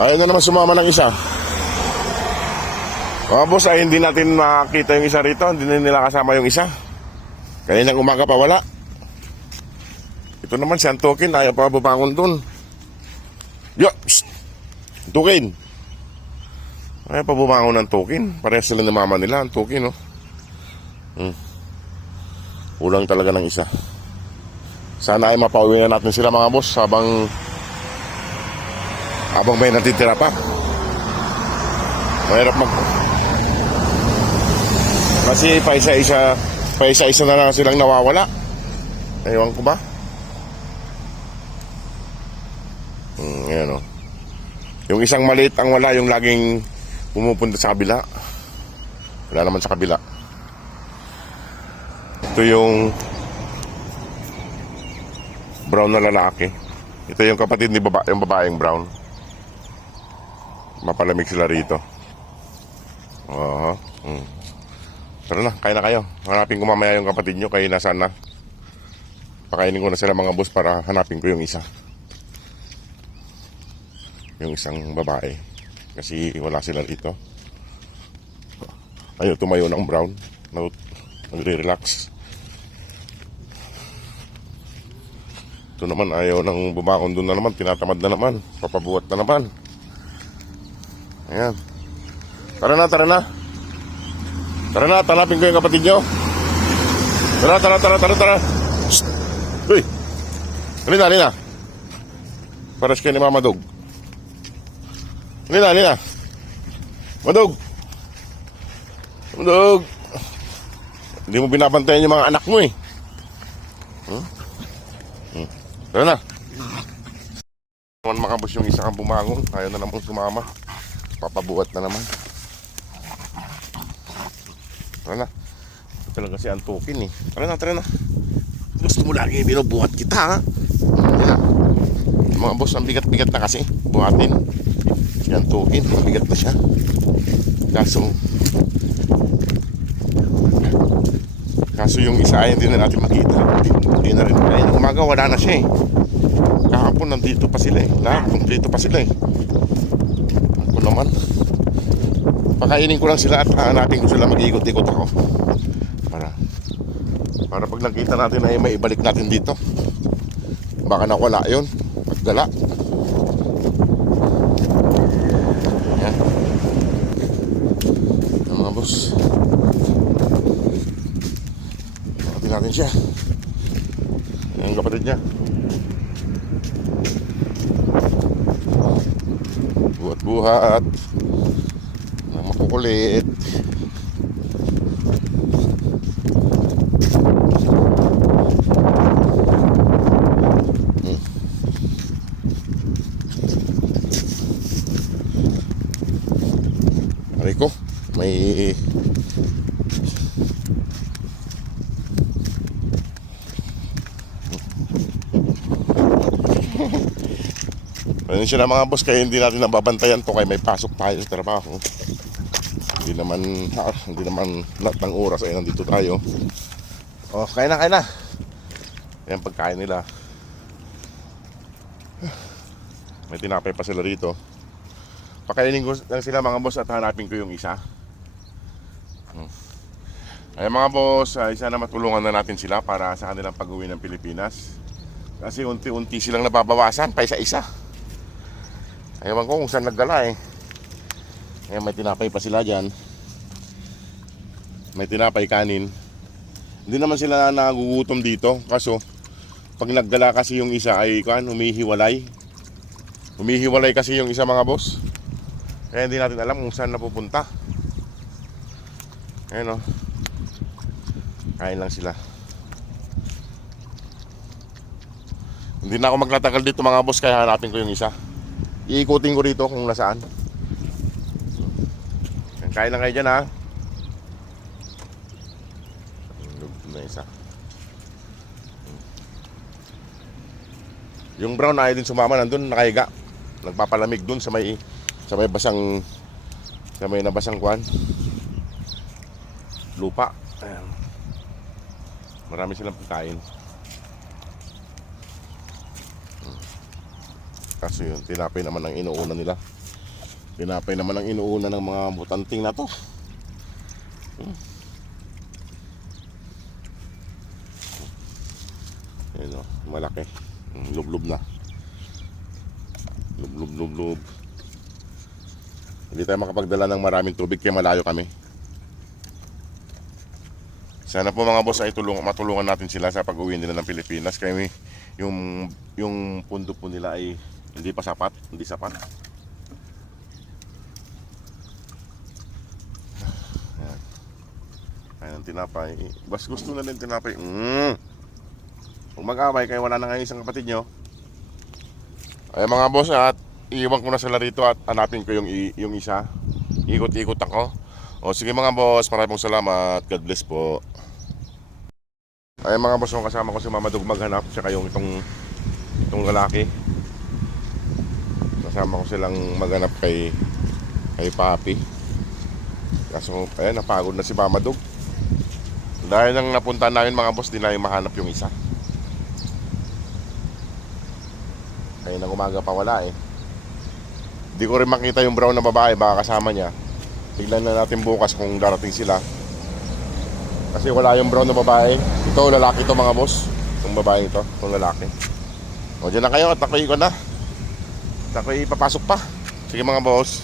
Ayun na naman sumama ng isa. Mga boss, ay hindi natin makita yung isa rito. Hindi na nila kasama yung isa. Kaninang umaga pa wala. Ito naman si Antokin, ayaw pa bumangon dun. Yo! Psst! Antokin! Ayaw pa bumangon ng Antokin. Parehas sila ng mama nila, Antokin, no? Ulang talaga ng isa. Sana ay mapauwi na natin sila, mga boss, habang may natitira pa. Mahirap kasi pa isa-isa na lang silang nawawala. Ewan ko ba? Ayan, o. Yung isang maliit ang wala, yung laging pumupunta sa kabila. Wala naman sa kabila. Ito yung brown na lalaki. Ito yung kapatid ni yung babaeng brown. Mapalamig sila rito. Tara na, kain na kayo. Hanapin ko mamaya yung kapatid nyo. Kayo nasaan na. Pakainin ko na sila, mga boss, para hanapin ko yung isa. Yung isang babae. Kasi wala sila rito. Ayaw tumayo ng brown. Nagre-relax. Ito naman ayaw nang bumakon doon na naman. Tinatamad na naman. Papabuhat na naman. Ayan. Tara na. Tara na, tanapin ko yung kapatid nyo. Tara. Shhh. Uy. Halina. Paras kayo ni Mama Dog. Halina. Madog. Hindi mo binabantayan yung mga anak mo eh. Tara na. Naman makabos yung isa kang bumangon. Ayaw na namang sumama. Papabuhat na naman. Tara na. Ito talaga si Antokin eh. Tara na. Gusto mo lagi binubuhat kita, ha? Yan. Mga boss, ang bigat-bigat na kasi. Buhatin. Si Antokin, bigat na siya. Kaso yung isa ay hindi na natin makita. Hindi na rin. Kaya umaga wala na siya eh. Kahapon nandito pa sila eh. Nandito pa sila eh. Ako naman. Pakainin ko lang sila at hanapin ko sila, mag-ikot-ikot ako. Para pag nakita natin ay may ibalik natin dito. Baka nawala yun. Paggala. Yan. Yan mga boss. Hanapin natin siya. Yan ang kapatid niya. Buhat-buhat. Makukulit. Ariko, may ayun sila mga boss, kaya hindi natin nababantayan to, kaya may pasok tayo sa trabaho. Hindi naman lahat ng oras ay nandito tayo. Kain na. Yan pagkain nila. May tinapay pa sila rito. Pakainin ko lang sila mga boss at hanapin ko yung isa. Ay mga boss, sana matulungan na natin sila para sa kanilang pag-uwi ng Pilipinas. Kasi unti-unti silang nababawasan pa isa-isa. Ayaw ko kung saan naggala eh. Ayan, may tinapay pa sila dyan. May tinapay, kanin. Hindi naman sila nagugutom dito. Kaso pag naggala kasi yung isa ay humihiwalay. Humihiwalay kasi yung isa mga boss. Kaya hindi natin alam kung saan napupunta. Ayan o. Kain lang sila. Hindi na ako magtatagal dito mga boss, kaya hanapin ko yung isa. Iikutin ko rito kung nasaan. Kain lang kayo dyan, ha. Na isa. Yung brown na din sumama, nandun nakahiga. Nagpapalamig dun sa may nabasang kwan. Lupa. Ayan. Marami silang pagkain. Kaso yun, tinapay naman ang inuuna nila. Tinapay naman ang inuuna ng mga butanting na to. Ayun o, malaki. Lublob na. Lublob. Hindi tayo makapagdala ng maraming tubig kaya malayo kami. Sana po mga boss ay matulungan natin sila sa pag-uwi nila ng Pilipinas. Kaya yung pundo po nila ay hindi pa sapat. Hindi sapat. Ayan ang tinapay. Bas gusto na din tinapay. Kung mag-away kayo wala na ngayon isang kapatid nyo. Ay mga boss, at iiwan ko na sila rito at hanapin ko yung isa. Ikot-ikot ako. O sige mga boss, maraming salamat. God bless po. Ay mga boss, kasama ko si Mama Dug maghanap. Tsaka yung itong lalaki. Kasama ko silang maghanap kay Papi. Kaso ayan, napagod na si Mama Dug. Dahil nang napunta namin mga boss, di na yung mahanap yung isa. Kaya nang umaga pa wala eh. Di ko rin makita yung brown na babae, baka kasama niya. Tignan na natin bukas kung darating sila. Kasi wala yung brown na babae. Ito lalaki to mga boss. Itong babae ito, itong lalaki. O dyan na kayo at ako'y ko na. At ako'y papasok pa. Sige mga boss.